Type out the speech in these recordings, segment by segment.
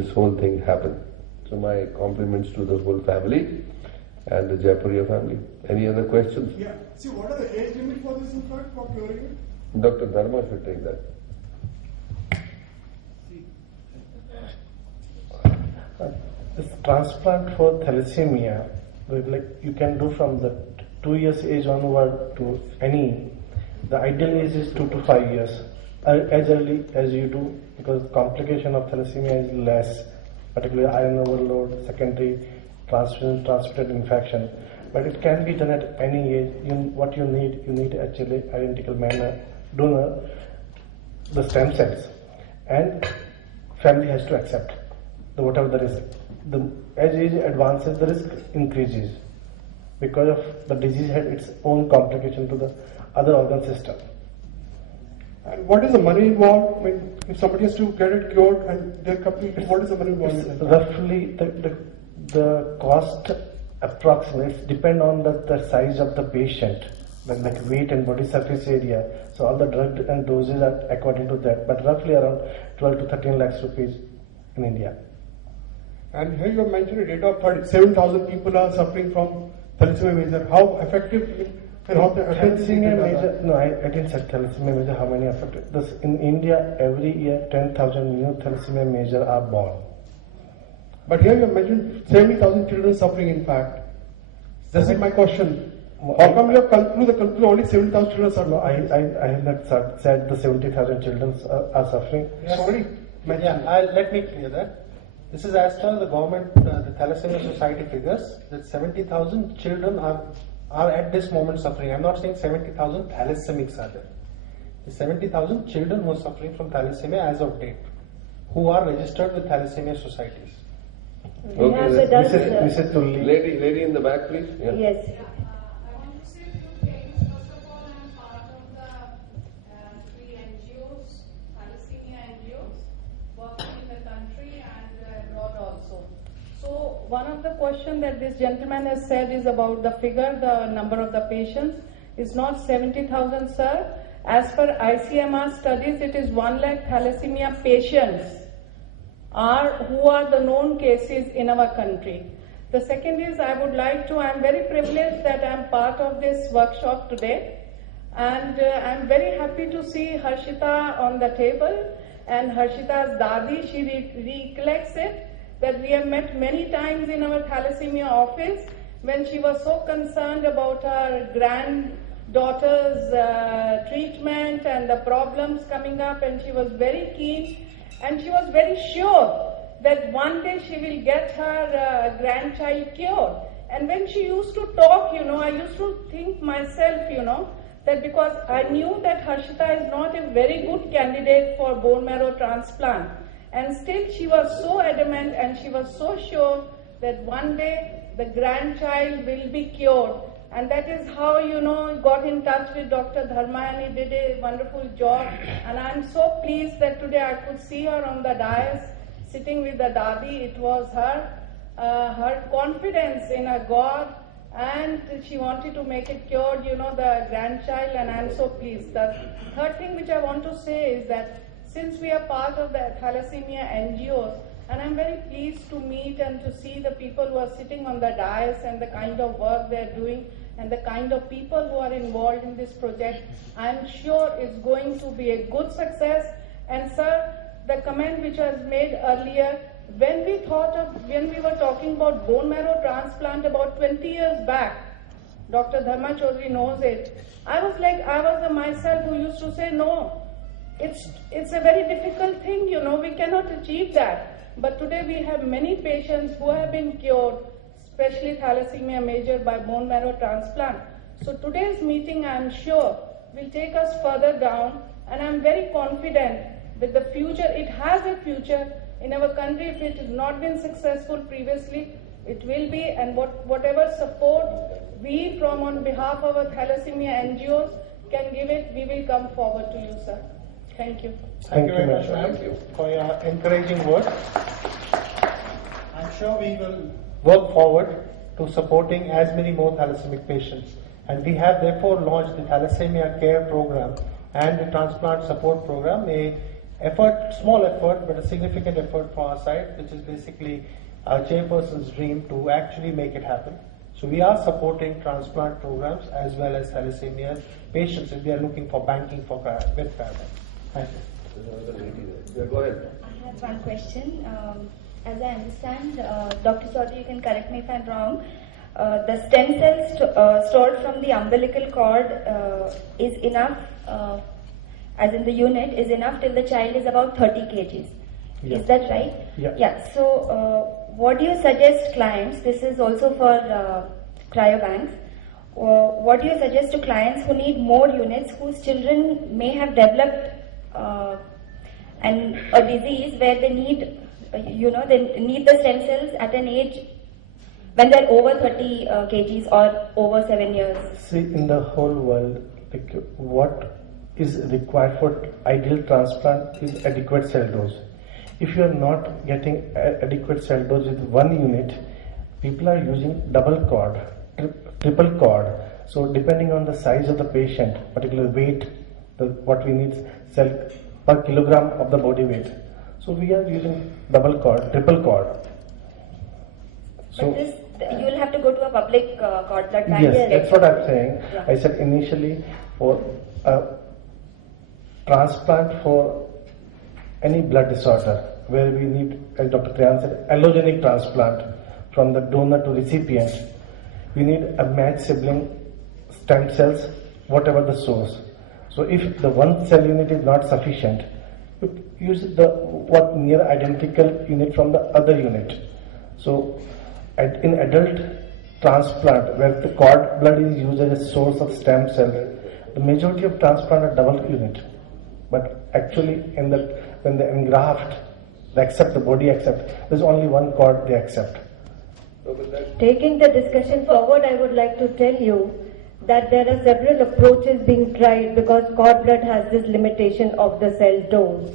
this whole thing happen. So my compliments to the whole family and the Jaipuria family. Any other questions? Yeah. See, what are the age limit for this effect for curing it? Dr. Dharma should take that. This transplant for thalassemia, like you can do from the 2 years age onward to any. The ideal age is 2 to 5 years, as early as you do, because complication of thalassemia is less, particularly iron overload, secondary transmitted infection. But it can be done at any age. What you need actually identical donor, the stem cells, and family has to accept whatever the risk. As age advances, the risk increases because of the disease had its own complication to the other organ system. And what is the money involved? I mean, if somebody has to get it cured and they're completely, what is the money involved? Roughly, the cost approximates depend on the size of the patient, like weight and body surface area. So all the drug and doses are according to that, but roughly around 12 to 13 lakhs rupees in India. And here you have mentioned a data of 37,000 people are suffering from thalassemia major. How effective and how the thalassemia major? No, I didn't say thalassemia major. How many affected? In India, every year 10,000 new thalassemia major are born. But here you have mentioned 70,000 children suffering. In fact, this is my question. How come you have concluded only 70,000 children suffering? No, I have not said the 70,000 children are suffering. Yes. Sorry. Let me clear that. This is as per the government, the Thalassemia Society figures, that 70,000 children are at this moment suffering. I'm not saying 70,000 thalassemics are there. The 70,000 children who are suffering from thalassemia as of date, who are registered with Thalassemia societies. Okay, Mrs. Tulli. Lady in the back, please. Yeah. Yes. I want to say a few things. First of all, I'm part of the three NGOs, thalassemia NGOs, working in the country and abroad also. So one of the questions that this gentleman has said is about the figure, the number of the patients is not 70,000, sir. As per ICMR studies, it is 1 lakh thalassemia patients who are the known cases in our country. The second is I am very privileged that I am part of this workshop today, and I am very happy to see Harshita on the table, and Harshita's Dadi, she recollects it, that we have met many times in our thalassemia office when she was so concerned about her granddaughter's treatment and the problems coming up, and she was very keen. And she was very sure that one day she will get her grandchild cured. And when she used to talk, I used to think myself, that because I knew that Harshita is not a very good candidate for bone marrow transplant. And still she was so adamant and she was so sure that one day the grandchild will be cured. And that is how, got in touch with Dr. Dharma, and he did a wonderful job. And I'm so pleased that today I could see her on the dais, sitting with the Dadi. It was her confidence in her God, and she wanted to make it cured, the grandchild, and I'm so pleased. The third thing which I want to say is that since we are part of the thalassemia NGOs, and I'm very pleased to meet and to see the people who are sitting on the dais and the kind of work they're doing and the kind of people who are involved in this project. I'm sure it's going to be a good success. And sir, the comment which was made earlier, when we were talking about bone marrow transplant about 20 years back, Dr. Dharma Chaudhary knows it, I was myself who used to say, no, it's a very difficult thing, we cannot achieve that. But today we have many patients who have been cured, especially thalassemia major, by bone marrow transplant. So today's meeting, I am sure, will take us further down, and I am very confident that the future, it has a future in our country. If it has not been successful previously, it will be, and whatever support we from on behalf of our thalassemia NGOs can give it, we will come forward to you, sir. Thank you. Thank you very much, ma'am, for your encouraging words. I'm sure we will work forward to supporting as many more thalasssemic patients. And we have therefore launched the Thalassemia Care Program and the Transplant Support Program, a effort, small effort, but a significant effort from our side, which is basically our chairperson's dream to actually make it happen. So we are supporting transplant programs as well as thalassemia patients if they are looking for banking for with CRAYOBANK. Thank you. There's another lady there. Yeah, go ahead. I have one question. As I understand, Dr. Chaudhary, you can correct me if I'm wrong. The stem cells stored from the umbilical cord is enough, as in the unit, is enough till the child is about 30 kgs. Yeah. Is that right? Yeah. Yeah. So, what do you suggest clients? This is also for cryobanks. What do you suggest to clients who need more units, whose children may have developed a disease where they need, they need the stem cells at an age when they're over 30 kgs or over 7 years? See, in the whole world, like, what is required for ideal transplant is adequate cell dose. If you are not getting adequate cell dose with one unit, people are using double cord, triple cord. So depending on the size of the patient, particular weight, what we need cell per kilogram of the body weight. So we are using double cord, triple cord. So but this, you will have to go to a public cord blood bank. yes, that's what I'm saying. Yeah. I said initially for transplant for any blood disorder where we need, as Dr. Priyan said, allogenic transplant from the donor to recipient. We need a matched sibling stem cells, whatever the source. So if the one cell unit is not sufficient, use the near identical unit from the other unit. So in adult transplant, where the cord blood is used as a source of stem cell, the majority of transplant are double unit. But actually, when they engraft, the body accept, there's only one cord they accept. Taking the discussion forward, I would like to tell you that there are several approaches being tried because cord blood has this limitation of the cell dose.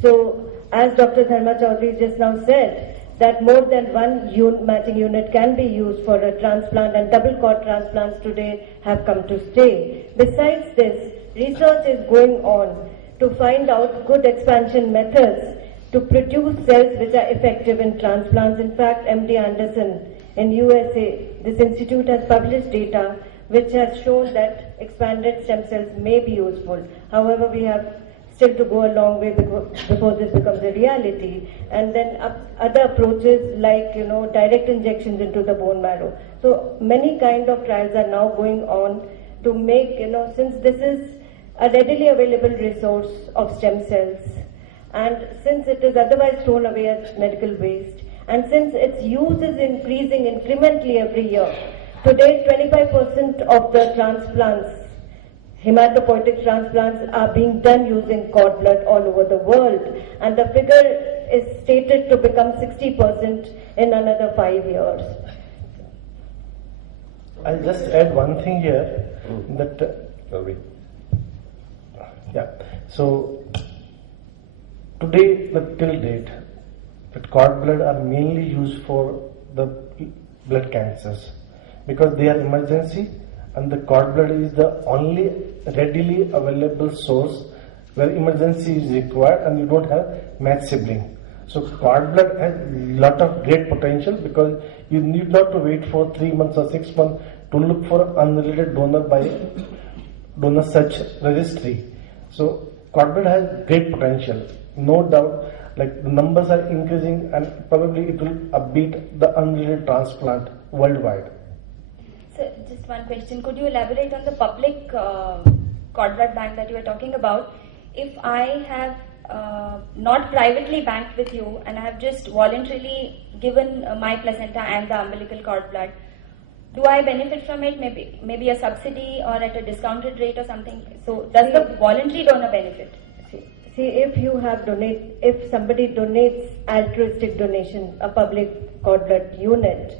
So, as Dr. Dharma Chaudhary just now said, that more than one matching unit can be used for a transplant, and double cord transplants today have come to stay. Besides this, research is going on to find out good expansion methods to produce cells which are effective in transplants. In fact, MD Anderson in USA, this institute has published data which has shown that expanded stem cells may be useful. However, we have still to go a long way before this becomes a reality. And then other approaches like, direct injections into the bone marrow. So many kind of trials are now going on to make, since this is a readily available resource of stem cells, and since it is otherwise thrown away as medical waste, and since its use is increasing incrementally every year, today 25% of the transplants, hematopoietic transplants, are being done using cord blood all over the world, and the figure is stated to become 60% in another 5 years. I'll just add one thing here that so today, till date, that cord blood are mainly used for the blood cancers because they are emergency, and the cord blood is the only readily available source where emergency is required and you don't have matched sibling. So cord blood has lot of great potential because you need not to wait for 3 months or 6 months to look for unrelated donor by donor search registry. So cord blood has great potential, no doubt. Like the numbers are increasing, and probably it will beat the unrelated transplant worldwide. So, just one question. Could you elaborate on the public cord blood bank that you were talking about? If I have not privately banked with you and I have just voluntarily given my placenta and the umbilical cord blood, do I benefit from it? Maybe a subsidy or at a discounted rate or something? So, does the voluntary donor benefit? See, if somebody donates altruistic donation, a public cord blood unit,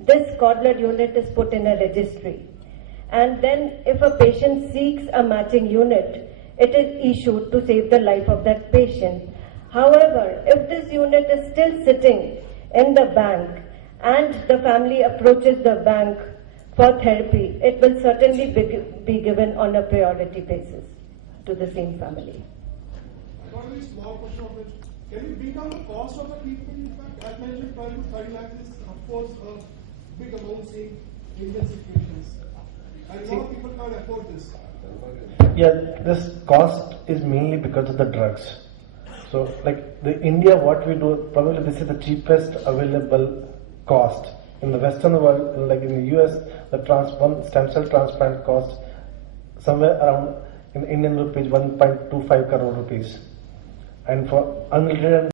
this cord blood unit is put in a registry. And then if a patient seeks a matching unit, it is issued to save the life of that patient. However, if this unit is still sitting in the bank and the family approaches the bank for therapy, it will certainly be given on a priority basis to the same family. got a very small question of it. Can you bring down the cost of the treatment? In fact, as mentioned, 12 to 30 lakhs is, of course, a big amount in Indian situations. And a lot of people can't afford this. Yeah, this cost is mainly because of the drugs. So, like the India, what we do, probably this is the cheapest available cost. In the Western world, like in the US, the one stem cell transplant costs somewhere around in Indian rupees 1.25 crore rupees. And for unrelated